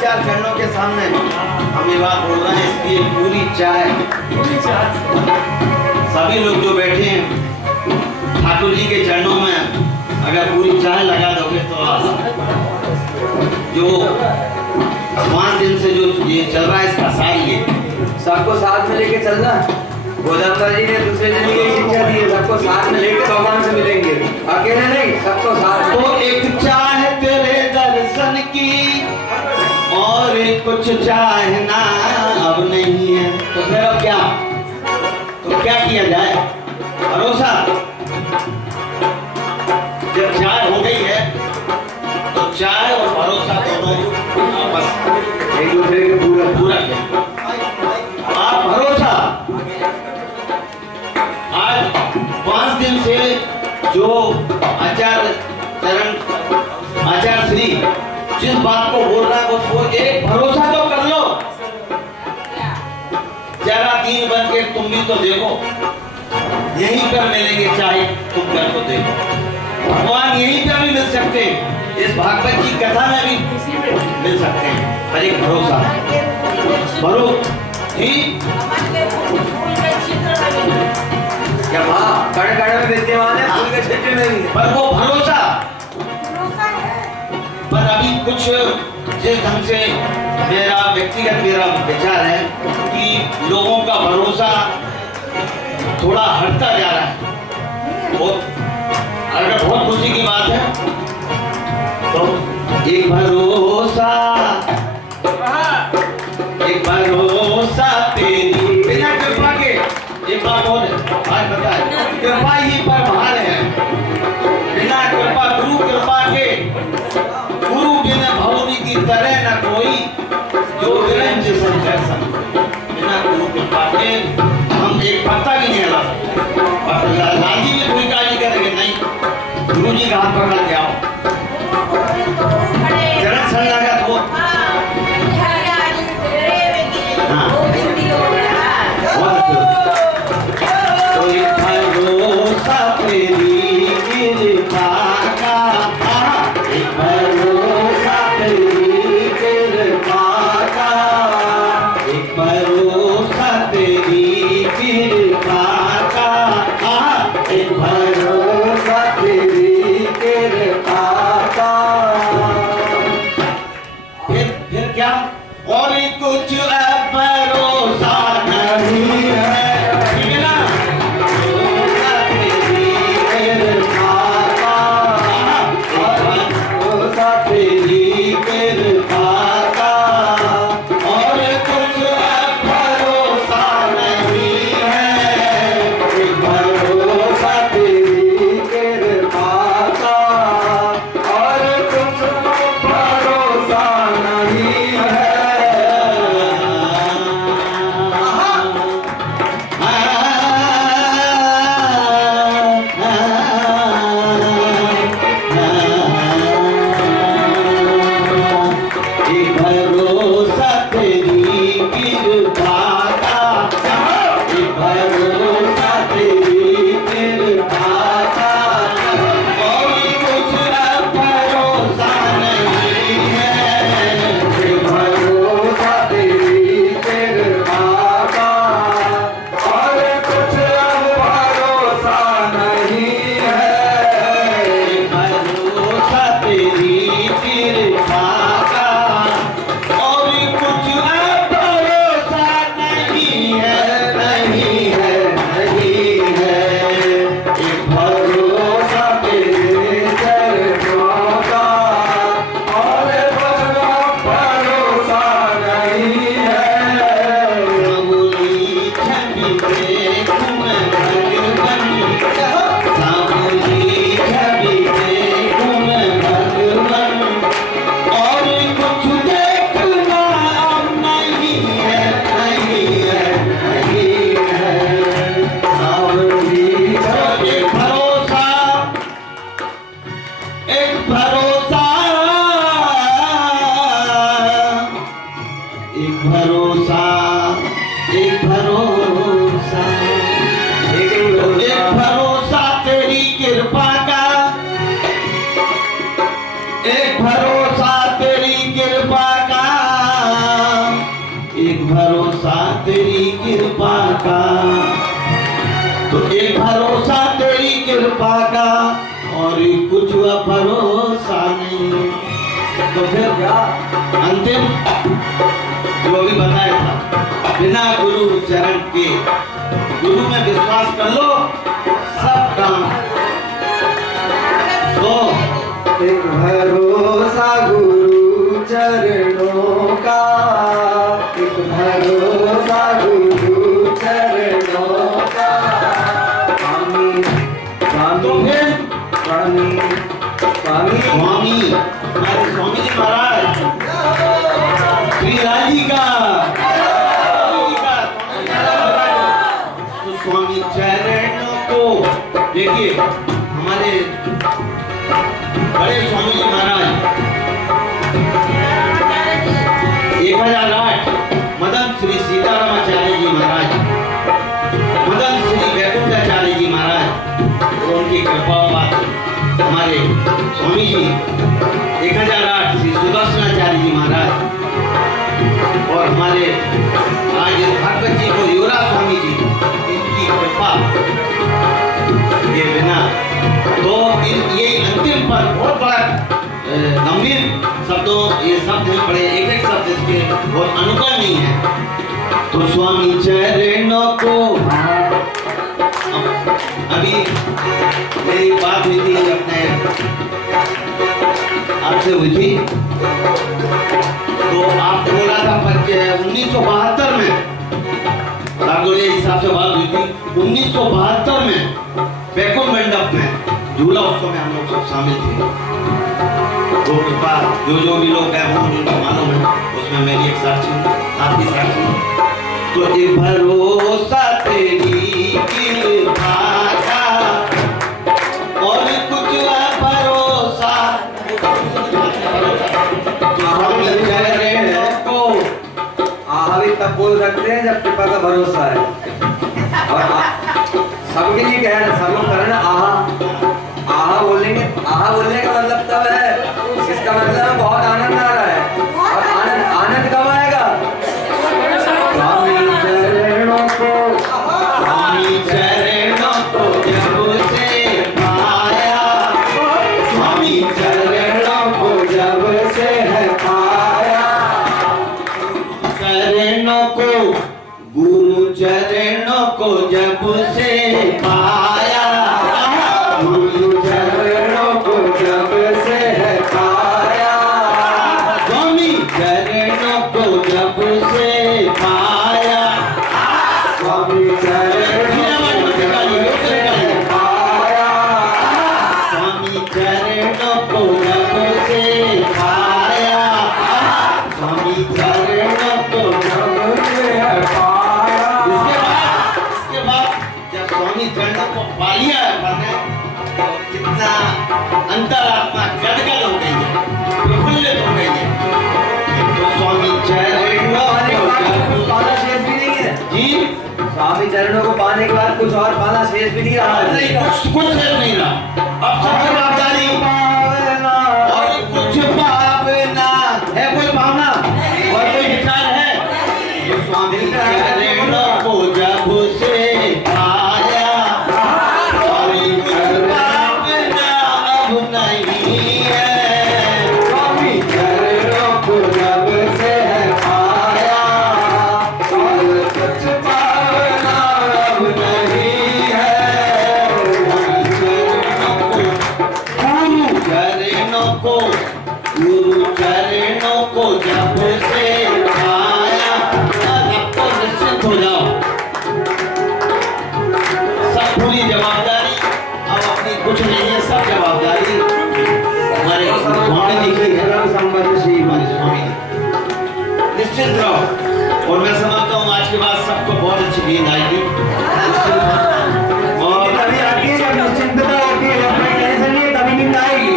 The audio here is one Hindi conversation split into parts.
चार चरणों के सामने हम ये बात बोल रहे हैं, इसकी एक पूरी चाय सभी लोग जो बैठे हैं ठाकुर जी के चरणों में अगर पूरी चाय लगा दोगे तो जो 5 दिन से जो ये चल रहा है इसका सार ये सबको साथ में लेके चलना। गोदामदार जी ने दूसरे दिन की शिक्षा दी है, सबको साथ में लेके भगवान से मिलेंगे, अकेले नहीं, सबको साथ। तो एक चाह तेरे दर्शन की और कुछ चाहना अब नहीं है, तो फिर अब क्या, तो क्या किया जाए? भरोसा, जब चाय हो गई है तो चाय और भरोसा दोनों बस एक दूसरे के पूरा पूरा आप भरोसा। आज 5 दिन से जो आचार्य श्री जिस बात को बोल रहा है उसको एक भरोसा तो कर लो, जरा दीन बन के तुम भी तो देखो, यहीं पर मिलेंगे, चाहे तुम कर तो देखो, भगवान यहीं पर भी मिल सकते हैं, इस भागवत की कथा में भी मिल सकते हैं, पर एक भरोसा क्या हाँ कड़ कड़ में विद्यमान है, फूल के क्षेत्र में भी, पर वो भरोसा। पर अभी कुछ जिस ढंग से मेरा व्यक्तिगत विचार है कि लोगों का भरोसा थोड़ा हटता जा रहा है, और अगर बहुत खुशी की बात है तो एक भरोसा तेरी बिना कृपा के, एक बात और है आज बताए, कृपा ही पर भार है, बिना कृपा गुरु कृपा के, गुरु बिन भवनी की तरह न कोई, जो विरंज संचय संग, बिना गुरु कृपा के हम एक पत्ता भी नहीं हिला सकते। और लाली भी कोई काजी करेंगे नहीं, गुरु जी का हाथ पकड़ के आओ, चरण शरणागत हो। तो एक भरोसा तेरी कृपा का, एक भरोसा तेरी कृपा का, एक भरोसा तेरी कृपा का, एक भरोसा तेरी कृपा का। फिर क्या? और कुछ भरोसा नहीं है, ठीक है ना? भरोसा तेरी कृपा का, भरोसा तेरी कृपा का, और कुछ भरोसा नहीं है, भरोसा तेरी कृपा का, और कुछ भरोसा नहीं है। एक भरोसा तेरी कृपा का, एक भरोसा तेरी कृपा का, और कुछ भरोसा नहीं है, एक भरोसा तेरी कृपा का, और कुछ भरोसा नहीं है, एक भरोसा तेरी कृपा का, और कुछ भरोसा नहीं है, नहीं है, नहीं है, एक भरोसा तेरे चरणों का, और कुछ भरोसा नहीं है। सामूली छवि देखूं मैं भगवन, सामूली छवि देखूं मैं भगवन, और कुछ देखना अब नहीं है, नहीं है, नहीं है, सावली छवि। एक भरोसा, एक भरोसा, एक भरोसा, एक भरोसा, एक भरोसा तेरी कृपा का, एक भरोसा तेरी कृपा का, का, तो एक भरोसा तेरी कृपा का और कुछ भरोसा नहीं। तो फिर क्या अंतिम जो भी बताया था, बिना गुरु चरण के, गुरु में विश्वास कर लो सब काम। तो एक भरोसा गुरु चरणों का, एक भरोसा गुरु चरणों का। स्वामी तो स्वामी फिर स्वामी स्वामी स्वामी हमारे स्वामी जी महाराज श्री राजी का, तो स्वामी चरणों को देखिए, हमारे बड़े स्वामी जी महाराज 1008 मदन श्री सीतारामाचार्य जी महाराज, मदन श्री वैकुंठाचार्य जी महाराज और उनकी कृपा बात हमारे स्वामी जी 1008 श्री सुदर्शनाचार्य जी महाराज और हमारे आज भगवत जी को युवराज स्वामी जी, इनकी कृपा के बिना तो ये अंतिम पर बहुत बड़ा गंभीर शब्दों, ये शब्द हैं बड़े, एक एक शब्द इसके बहुत अनुकूल नहीं है। तो स्वामी चरणों को, अभी मेरी बात हुई थी अपने आपसे हुई थी, तो आपने बोला था 1972 में, रागोड़े हिसाब से बात हुई थी 1972 में बैकुंठ मंडप में झूला उत्सव में हम लोग सब शामिल थे। तो कृपा जो भी लोग गए हों उनको मालूम है, उसमें मेरी एक साक्षी हूँ, आपकी साक्षी हूँ। तो ये भरोसा तेरी कृपा का और कुछ भरोसा, स्वामी चरणों को आहा भी तब बोल सकते हैं जब कृपा का भरोसा है। और सबके लिए कह रहे, सब लोग कह रहे हैं आहा आहा बोलेंगे, आहा बोलने का मतलब तब है, इसका मतलब बहुत आनंद आ रहा है। और आनंद आनंद कब आएगा? स्वामी चरणों को, स्वामी चरणों को जब से पाया, स्वामी चरणों को जब से है पाया, चरणों को, गुरु चरणों को जब से पाया, गुरु चरणों को जब से है पाया, स्वामी चरणों को जब से पाया, स्वामी चरणों को जब से है पाया, स्वामी चरणों को जब से पाया, स्वामी चरणों को जब से है पाया। इसके बाद जब स्वामी चरणों को पा लिया है मैंने, तो कितना अंतरात्मा गदगद हो गई है, प्रफुल्लित हो गई है। तो स्वामी चरणों को जब पाना शेष भी नहीं है जी, स्वामी चरणों को पाने के बाद कुछ और पाना शेष भी नहीं रहा। नहीं कुछ शेष नहीं रहा, अब सब जवाबदारी और कुछ भावना है, कोई भावना और कोई विचार है। तो स्वामी चरणों को जब से पाया और कुछ भावना अब नहीं है, स्वामी चरणों को जब से है पाया और कुछ पावना अब नहीं है। गुरु चरणों को जब से पाया, अब तो निश्चिंत हो जाओ, सब पूरी जवाबदारी अब अपनी कुछ नहीं है, सब जवाबदारी हमारे स्वामी जी की है, संबंध श्री हमारे स्वामी जी। निश्चिंत रहो, और मैं समझता हूँ आज के बाद सबको बहुत अच्छी नींद आएगी। और तभी आती है जब निश्चिंतता होती है, जब कोई टेंशन नहीं है तभी नींद आएगी।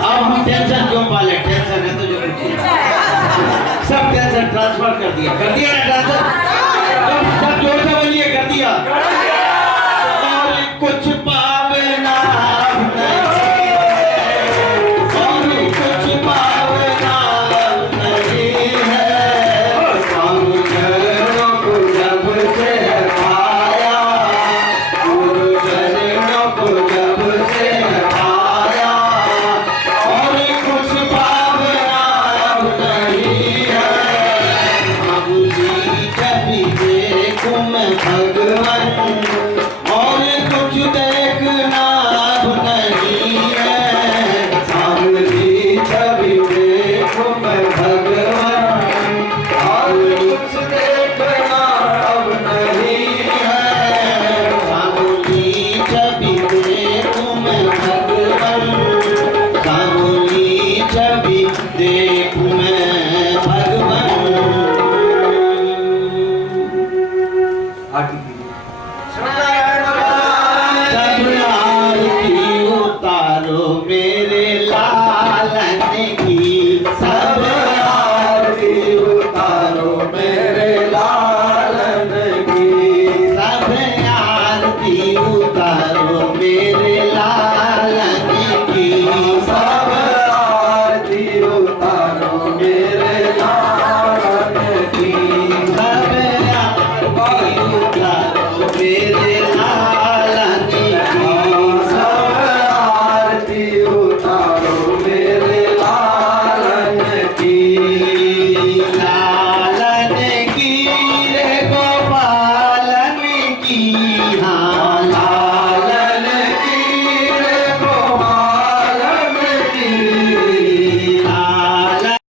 अब हम टेंशन क्यों पाले, टेंशन है तो जो कुछ सब टेंशन ट्रांसफर कर दिया ना ट्रांसफर, सब जोर से बोलिए कर दिया।